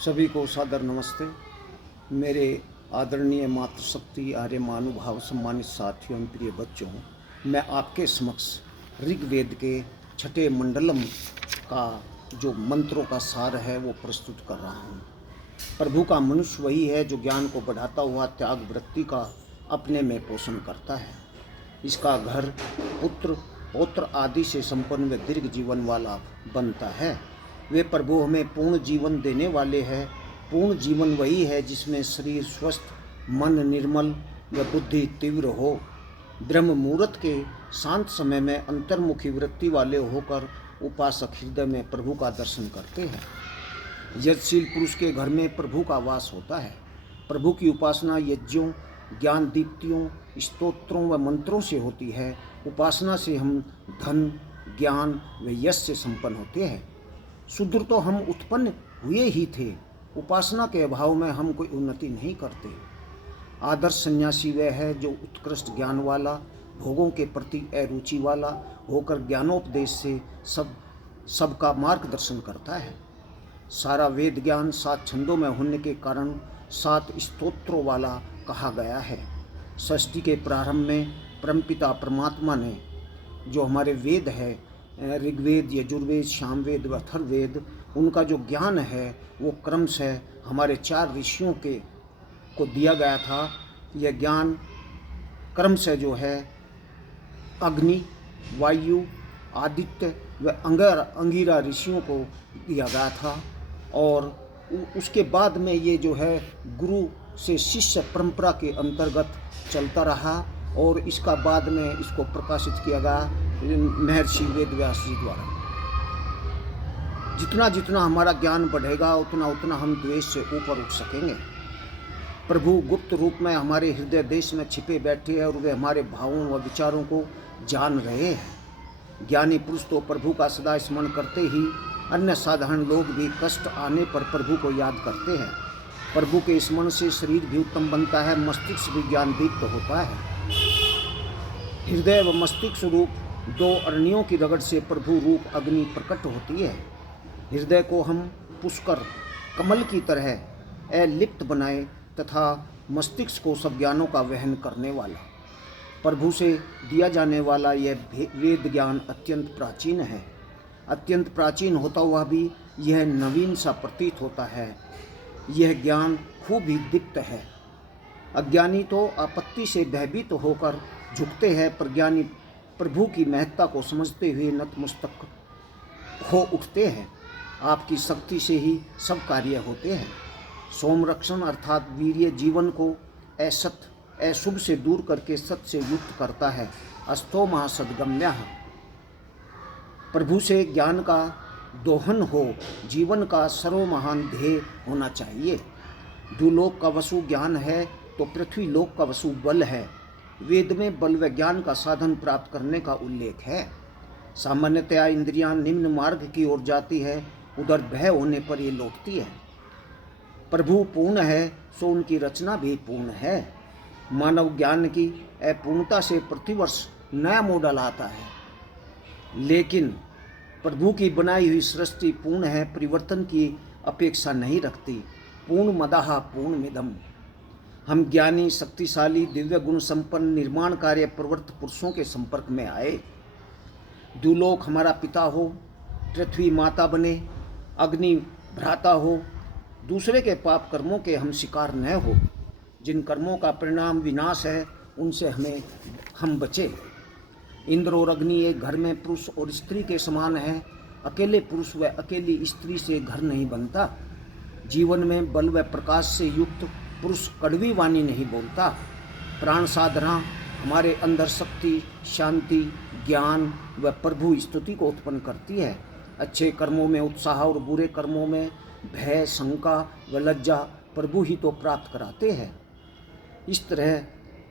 सभी को सादर नमस्ते। मेरे आदरणीय मातृशक्ति आर्य महानुभाव सम्मानित साथियों एवं प्रिय बच्चों, मैं आपके समक्ष ऋग्वेद के छठे मंडलम का जो मंत्रों का सार है वो प्रस्तुत कर रहा हूँ। प्रभु का मनुष्य वही है जो ज्ञान को बढ़ाता हुआ त्याग वृत्ति का अपने में पोषण करता है। इसका घर पुत्र पौत्र आदि से संपन्न व दीर्घ जीवन वाला बनता है। वे प्रभु हमें पूर्ण जीवन देने वाले हैं। पूर्ण जीवन वही है जिसमें शरीर स्वस्थ, मन निर्मल व बुद्धि तीव्र हो। ब्रह्म मुहूर्त के शांत समय में अंतर्मुखी वृत्ति वाले होकर उपासक हृदय में प्रभु का दर्शन करते हैं। यज्ञशील पुरुष के घर में प्रभु का वास होता है। प्रभु की उपासना यज्ञों, ज्ञान दीप्तियों, स्तोत्रों व मंत्रों से होती है। उपासना से हम धन, ज्ञान व यश से संपन्न होते हैं। शूद्र तो हम उत्पन्न हुए ही थे। उपासना के अभाव में हम कोई उन्नति नहीं करते। आदर्श सन्यासी वह है जो उत्कृष्ट ज्ञान वाला, भोगों के प्रति अरुचि वाला होकर ज्ञानोपदेश से सबका मार्गदर्शन करता है। सारा वेद ज्ञान 7 छंदों में होने के कारण 7 स्तोत्रों वाला कहा गया है। सृष्टि के प्रारंभ में परमपिता परमात्मा ने जो हमारे वेद है, ऋग्वेद, यजुर्वेद, सामवेद व अथर्ववेद, उनका जो ज्ञान है वो क्रमशः हमारे 4 ऋषियों को दिया गया था। यह ज्ञान क्रमशः जो है अग्नि, वायु, आदित्य व अंगिरा ऋषियों को दिया गया था। और उसके बाद में ये जो है गुरु से शिष्य परंपरा के अंतर्गत चलता रहा और इसका बाद में इसको प्रकाशित किया गया महर्षि वेदव्यास जी द्वारा। जितना जितना हमारा ज्ञान बढ़ेगा उतना उतना हम द्वेष से ऊपर उठ सकेंगे। प्रभु गुप्त रूप में हमारे हृदय देश में छिपे बैठे हैं और वे हमारे भावों व विचारों को जान रहे हैं। ज्ञानी पुरुष तो प्रभु का सदा स्मरण करते ही अन्य साधारण लोग भी कष्ट आने पर प्रभु को याद करते हैं। प्रभु के स्मरण से शरीर भी उत्तम बनता है, मस्तिष्क भी ज्ञान दीप्त होता है। हृदय व मस्तिष्क रूप 2 अरणियों की रगड़ से प्रभु रूप अग्नि प्रकट होती है। हृदय को हम पुष्कर कमल की तरह अलिप्त बनाए तथा मस्तिष्क को सब ज्ञानों का वहन करने वाला। प्रभु से दिया जाने वाला यह वेद ज्ञान अत्यंत प्राचीन है। अत्यंत प्राचीन होता हुआ भी यह नवीन सा प्रतीत होता है। यह ज्ञान खूब ही दीप्त है। अज्ञानी तो आपत्ति से भयभीत होकर झुकते हैं, पर ज्ञानी प्रभु की महत्ता को समझते हुए नतमस्तक हो उठते हैं। आपकी शक्ति से ही सब कार्य होते हैं। सोमरक्षण अर्थात वीर्य जीवन को असत अशुभ से दूर करके सत से युक्त करता है। अस्थो महासद्गम्य। प्रभु से ज्ञान का दोहन हो, जीवन का सर्वमहान ध्येय होना चाहिए। भूलोक का वसु ज्ञान है तो पृथ्वी लोक का वसु बल है। वेद में बल व ज्ञान का साधन प्राप्त करने का उल्लेख है। सामान्यतया इंद्रियां निम्न मार्ग की ओर जाती है, उधर भय होने पर ये लौटती है। प्रभु पूर्ण है सो उनकी रचना भी पूर्ण है। मानव ज्ञान की अपूर्णता से प्रतिवर्ष नया मॉडल आता है, लेकिन प्रभु की बनाई हुई सृष्टि पूर्ण है, परिवर्तन की अपेक्षा नहीं रखती। पूर्ण मदाह पूर्ण मिदम। हम ज्ञानी, शक्तिशाली, दिव्य गुण संपन्न, निर्माण कार्य प्रवृत्त पुरुषों के संपर्क में आए। द्युलोक हमारा पिता हो, पृथ्वी माता बने, अग्नि भ्राता हो, दूसरे के पाप कर्मों के हम शिकार न हो। जिन कर्मों का परिणाम विनाश है उनसे हम बचे। इंद्र और अग्नि एक घर में पुरुष और स्त्री के समान है। अकेले पुरुष व अकेली स्त्री से घर नहीं बनता। जीवन में बल व प्रकाश से युक्त पुरुष कड़वी वाणी नहीं बोलता। प्राण साधना हमारे अंदर शक्ति, शांति, ज्ञान व प्रभु स्तुति को उत्पन्न करती है। अच्छे कर्मों में उत्साह और बुरे कर्मों में भय, शंका व लज्जा प्रभु ही तो प्राप्त कराते हैं। इस तरह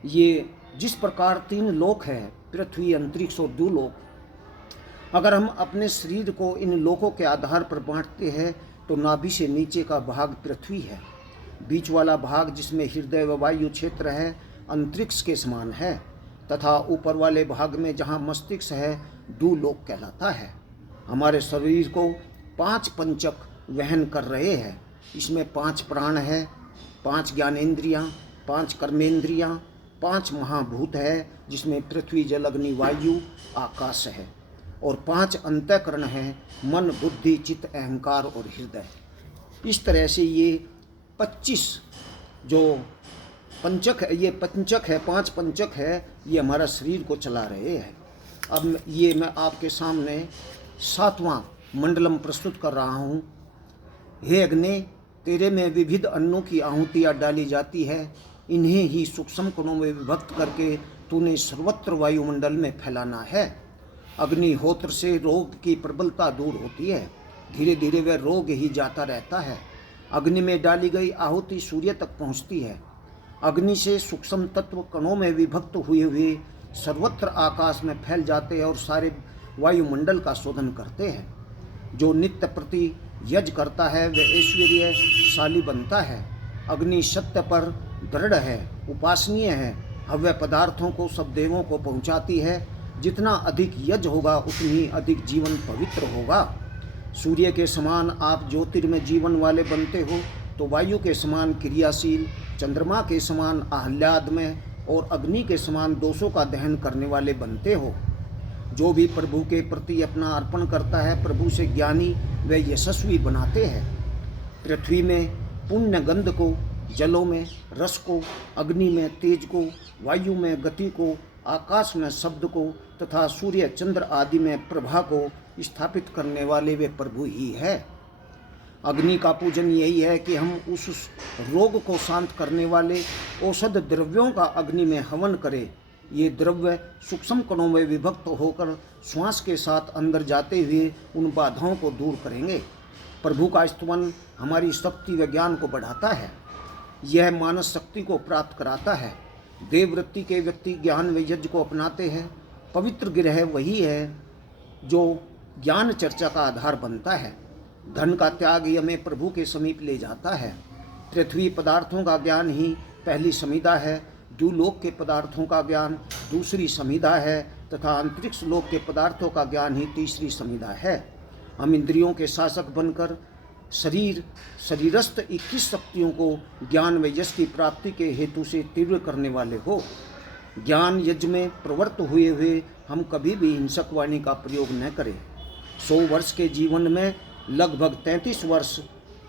ये जिस प्रकार 3 लोक है, पृथ्वी, अंतरिक्ष और द्युलोक, अगर हम अपने शरीर को इन लोकों के आधार पर बांटते हैं तो नाभि से नीचे का भाग पृथ्वी है। बीच वाला भाग जिसमें हृदय व वायु क्षेत्र है अंतरिक्ष के समान है, तथा ऊपर वाले भाग में जहाँ मस्तिष्क है द्युलोक कहलाता है। हमारे शरीर को 5 पंचक वहन कर रहे हैं। इसमें 5 प्राण है, 5 ज्ञानेंद्रियाँ, 5 कर्मेंद्रियाँ, 5 महाभूत है, जिसमें पृथ्वी जल अग्नि वायु आकाश है, और 5 अंतःकरण हैं, मन बुद्धि चित्त अहंकार और हृदय। इस तरह से ये 25 जो पंचक है, ये पंचक है, 5 पंचक है, ये हमारा शरीर को चला रहे हैं। अब ये मैं आपके सामने 7वां मंडलम प्रस्तुत कर रहा हूँ। हे अग्नि, तेरे में विविध अन्नों की आहुतियाँ डाली जाती है, इन्हें ही सूक्ष्म कणों में विभक्त करके तूने सर्वत्र वायुमंडल में फैलाना है। अग्निहोत्र से रोग की प्रबलता दूर होती है, धीरे धीरे वह रोग ही जाता रहता है। अग्नि में डाली गई आहुति सूर्य तक पहुँचती है। अग्नि से सूक्ष्म तत्व कणों में विभक्त हुए हुए सर्वत्र आकाश में फैल जाते हैं और सारे वायुमंडल का शोधन करते हैं। जो नित्य प्रति यज्ञ करता है वह ऐश्वर्यशाली बनता है। अग्नि सत्य पर दृढ़ है, उपासनीय है, हव्य पदार्थों को सब देवों को पहुंचाती है। जितना अधिक यज्ञ होगा उतनी अधिक जीवन पवित्र होगा। सूर्य के समान आप ज्योतिर्मय जीवन वाले बनते हो तो वायु के समान क्रियाशील, चंद्रमा के समान आह्लादमय और अग्नि के समान दोषों का दहन करने वाले बनते हो। जो भी प्रभु के प्रति अपना अर्पण करता है, प्रभु से ज्ञानी व यशस्वी बनाते हैं। पृथ्वी में पुण्य गंध को, जलों में रस को, अग्नि में तेज को, वायु में गति को, आकाश में शब्द को तथा सूर्य चंद्र आदि में प्रभा को स्थापित करने वाले वे प्रभु ही है। अग्नि का पूजन यही है कि हम उस रोग को शांत करने वाले औषध द्रव्यों का अग्नि में हवन करें। ये द्रव्य सूक्ष्म कणों में विभक्त होकर श्वास के साथ अंदर जाते हुए उन बाधाओं को दूर करेंगे। प्रभु का स्तवन हमारी शक्ति व ज्ञान को बढ़ाता है। यह मानस शक्ति को प्राप्त कराता है। देववृत्ति के व्यक्ति ज्ञान व यज्ञ को अपनाते हैं। पवित्र गृह वही है जो ज्ञान चर्चा का आधार बनता है। धन का त्याग ही हमें प्रभु के समीप ले जाता है। पृथ्वी पदार्थों का ज्ञान ही पहली संविदा है, द्युलोक के पदार्थों का ज्ञान दूसरी संविदा है तथा अंतरिक्ष लोक के पदार्थों का ज्ञान ही तीसरी संविदा है। हम इंद्रियों के शासक बनकर शरीरस्थ 21 शक्तियों को ज्ञान व यश की प्राप्ति के हेतु से तीव्र करने वाले हो। ज्ञान यज्ञ में प्रवृत्त हुए हुए हम कभी भी हिंसक वाणी का प्रयोग न करें। 100 वर्ष के जीवन में लगभग 33 वर्ष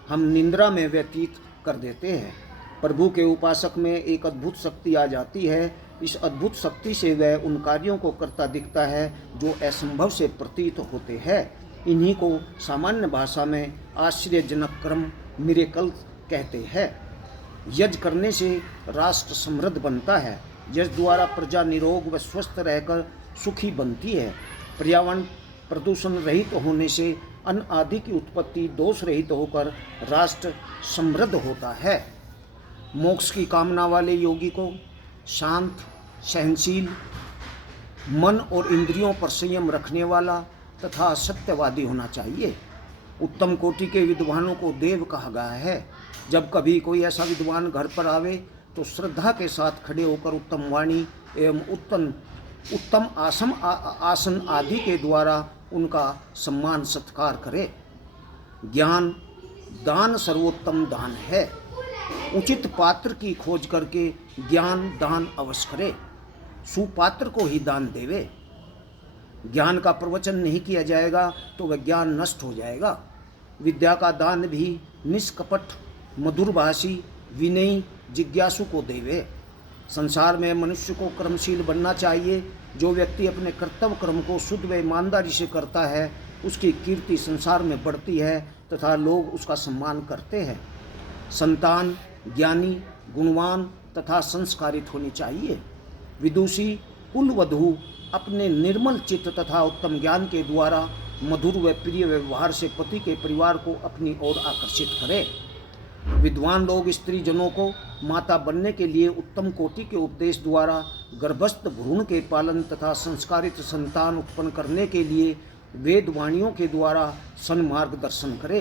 हम निंद्रा में व्यतीत कर देते हैं। प्रभु के उपासक में एक अद्भुत शक्ति आ जाती है। इस अद्भुत शक्ति से वह उन कार्यों को करता दिखता है जो असंभव से प्रतीत होते हैं। इन्हीं को सामान्य भाषा में आश्चर्यजनक क्रम मिरेकल कहते हैं। यज्ञ करने से राष्ट्र समृद्ध बनता है। यज्ञ द्वारा प्रजा निरोग व स्वस्थ रहकर सुखी बनती है। पर्यावरण प्रदूषण रहित होने से अन्न आदि की उत्पत्ति दोष रहित होकर राष्ट्र समृद्ध होता है। मोक्ष की कामना वाले योगी को शांत, सहनशील, मन और इंद्रियों पर संयम रखने वाला तथा सत्यवादी होना चाहिए। उत्तम कोटि के विद्वानों को देव कहा गया है। जब कभी कोई ऐसा विद्वान घर पर आवे तो श्रद्धा के साथ खड़े होकर उत्तम वाणी एवं उत्तम आसन आदि के द्वारा उनका सम्मान सत्कार करे। ज्ञान दान सर्वोत्तम दान है। उचित पात्र की खोज करके ज्ञान दान अवश्य करे। सुपात्र को ही दान देवे। ज्ञान का प्रवचन नहीं किया जाएगा तो वह ज्ञान नष्ट हो जाएगा। विद्या का दान भी निष्कपट, मधुरभाषी, विनयी, जिज्ञासु को देवे। संसार में मनुष्य को कर्मशील बनना चाहिए। जो व्यक्ति अपने कर्तव्य कर्म को शुद्ध व ईमानदारी से करता है उसकी कीर्ति संसार में बढ़ती है तथा लोग उसका सम्मान करते हैं। संतान ज्ञानी, गुणवान तथा संस्कारित होनी चाहिए। विदुषी कुलवधू अपने निर्मल चित्त तथा उत्तम ज्ञान के द्वारा मधुर व प्रिय व्यवहार से पति के परिवार को अपनी ओर आकर्षित करे। विद्वान लोग स्त्री जनों को माता बनने के लिए उत्तम कोटि के उपदेश द्वारा गर्भस्थ भ्रूण के पालन तथा संस्कारित संतान उत्पन्न करने के लिए वेद वाणियों के द्वारा सन्मार्गदर्शन करे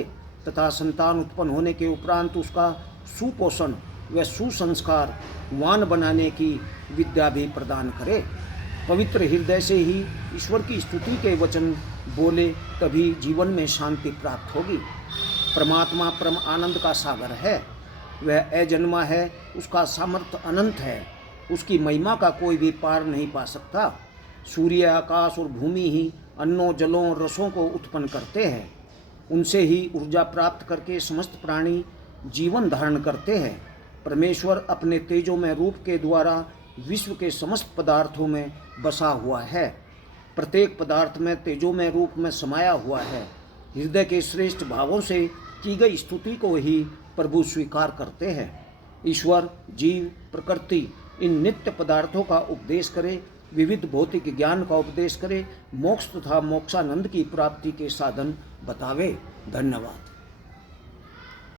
तथा संतान उत्पन्न होने के उपरांत उसका सुपोषण व सुसंस्कार वान बनाने की विद्या भी प्रदान करे। पवित्र हृदय से ही ईश्वर की स्तुति के वचन बोले तभी जीवन में शांति प्राप्त होगी। परमात्मा परम आनंद का सागर है, वह अजन्मा है, उसका सामर्थ्य अनंत है, उसकी महिमा का कोई भी पार नहीं पा सकता। सूर्य, आकाश और भूमि ही अन्नों, जलों और रसों को उत्पन्न करते हैं। उनसे ही ऊर्जा प्राप्त करके समस्त प्राणी जीवन धारण करते हैं। परमेश्वर अपने तेजोमय रूप के द्वारा विश्व के समस्त पदार्थों में बसा हुआ है। प्रत्येक पदार्थ में तेजोमय रूप में समाया हुआ है। हृदय के श्रेष्ठ भावों से की गई स्तुति को ही प्रभु स्वीकार करते हैं। ईश्वर, जीव, प्रकृति इन नित्य पदार्थों का उपदेश करे, विविध भौतिक ज्ञान का उपदेश करे, मोक्ष तथा मोक्षानंद की प्राप्ति के साधन बतावे। धन्यवाद।